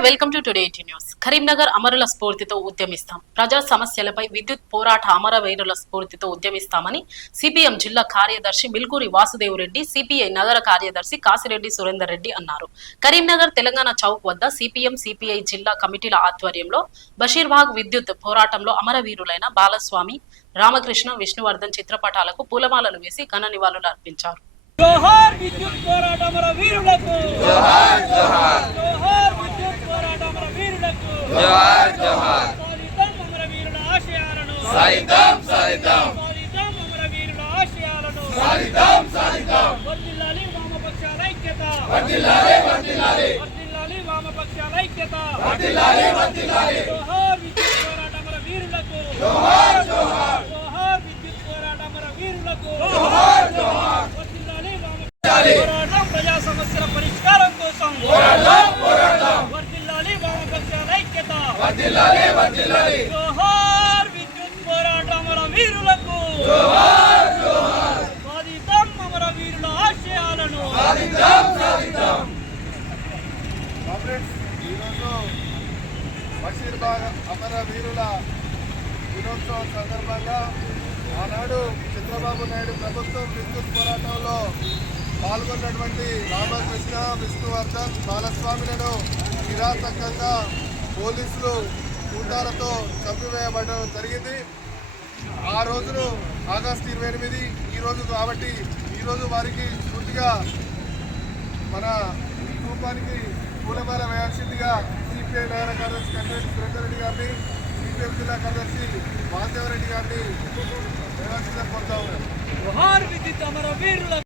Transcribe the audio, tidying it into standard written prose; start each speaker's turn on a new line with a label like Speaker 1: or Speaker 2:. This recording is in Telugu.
Speaker 1: Welcome to today news. Karimnagar అమరుల స్ఫూర్తితో ఉద్యమిస్తాం. ప్రజా సమస్యలపై విద్యుత్ పోరాట అమరవీరుల స్ఫూర్తితో ఉద్యమిస్తామని సిపిఎం జిల్లా కార్యదర్శి మిల్కూరి వాసుదేవరెడ్డి, సిపిఐ నగర కార్యదర్శి కాసిరెడ్డి సురేందర్ రెడ్డి అన్నారు. కరీంనగర్ తెలంగాణ చౌక్ వద్ద సిపిఎం, సిపిఐ జిల్లా కమిటీల ఆధ్వర్యంలో బషీర్బాగ్ విద్యుత్ పోరాటంలో అమరవీరులైన బాలస్వామి, రామకృష్ణ, విష్ణువర్ధన్ చిత్రపటాలకు పూలమాలలు వేసి ఘన నివాళులు అర్పించారు.
Speaker 2: జోహార్ విద్యుత్ పోరాట అమరవీరులకు,
Speaker 3: జోహార్ జోహార్
Speaker 2: జోహార్ విద్యుత్ పోరాట అమరవీరులకు,
Speaker 3: జోహార్ జోహార్
Speaker 2: సాధిద్దాం అమరవీరుల ఆశయాలను,
Speaker 3: సాధిద్దాం సాధిద్దాం
Speaker 2: సాధిద్దాం అమరవీరుల ఆశయాలను,
Speaker 3: సాధిద్దాం సాధిద్దాం
Speaker 2: వర్ధిల్లాలి వామపక్షాల ఐక్యత,
Speaker 3: వర్ధిల్లాలి వర్ధిల్లాలి
Speaker 2: వర్ధిల్లాలి వామపక్షాల ఐక్యత,
Speaker 3: వర్ధిల్లాలి వర్ధిల్లాలి
Speaker 2: జోహార్ విద్యుత్ పోరాట అమరవీరులకు,
Speaker 3: జోహార్ జోహార్
Speaker 2: జోహార్ విద్యుత్ పోరాట అమరవీరులకు,
Speaker 3: జోహార్ జోహార్
Speaker 2: వర్ధిల్లాలి వామపక్షాల పోరాటం ప్రజా సమస్యల పరిష్కారం కోసం
Speaker 3: పోరాడదాం పోరాడదాం
Speaker 2: వర్ధిల్లాలి వామపక్షాల ఐక్యత,
Speaker 3: వర్ధిల్లాలి వర్ధిల్లాలి
Speaker 2: జోహార్ విద్యుత్ పోరాట అమరవీరులకు,
Speaker 3: జోహార్ జోహార్
Speaker 2: సాధిద్దాం అమరవీరుల ఆశయాలను.
Speaker 3: సాధిద్దాం సాధిద్దాం.
Speaker 4: కామ్రేడ్స్, ఈరోజు బషీర్బాగ్ అమరవీరుల దినోత్సవం సందర్భంగా ఆనాడు చంద్రబాబు నాయుడు ప్రభుత్వం విద్యుత్ పోరాటంలో పాల్గొన్నటువంటి రామకృష్ణ, విష్ణువర్ధన్, బాలస్వామిలను కిరాతకంగా పోలీసులు గుండాలతో చంపివేయబడడం జరిగింది. ఆ రోజును ఆగస్టు 28 ఈరోజు కాబట్టి ఈరోజు వారికి స్ఫూర్తిగా మన రూపానికి పూలమాల వేయాల్సిందిగా సిపిఐ నగర కార్యదర్శి కాసిరెడ్డి సురేందర్ రెడ్డి గారిని, సిపిఎం జిల్లా కార్యదర్శి వాసుదేవరెడ్డి గారిని వేయాల్సిందిగా కోరుతా ఉన్నాను.
Speaker 2: జోహార్ విద్యుత్ అమరవీరులకు.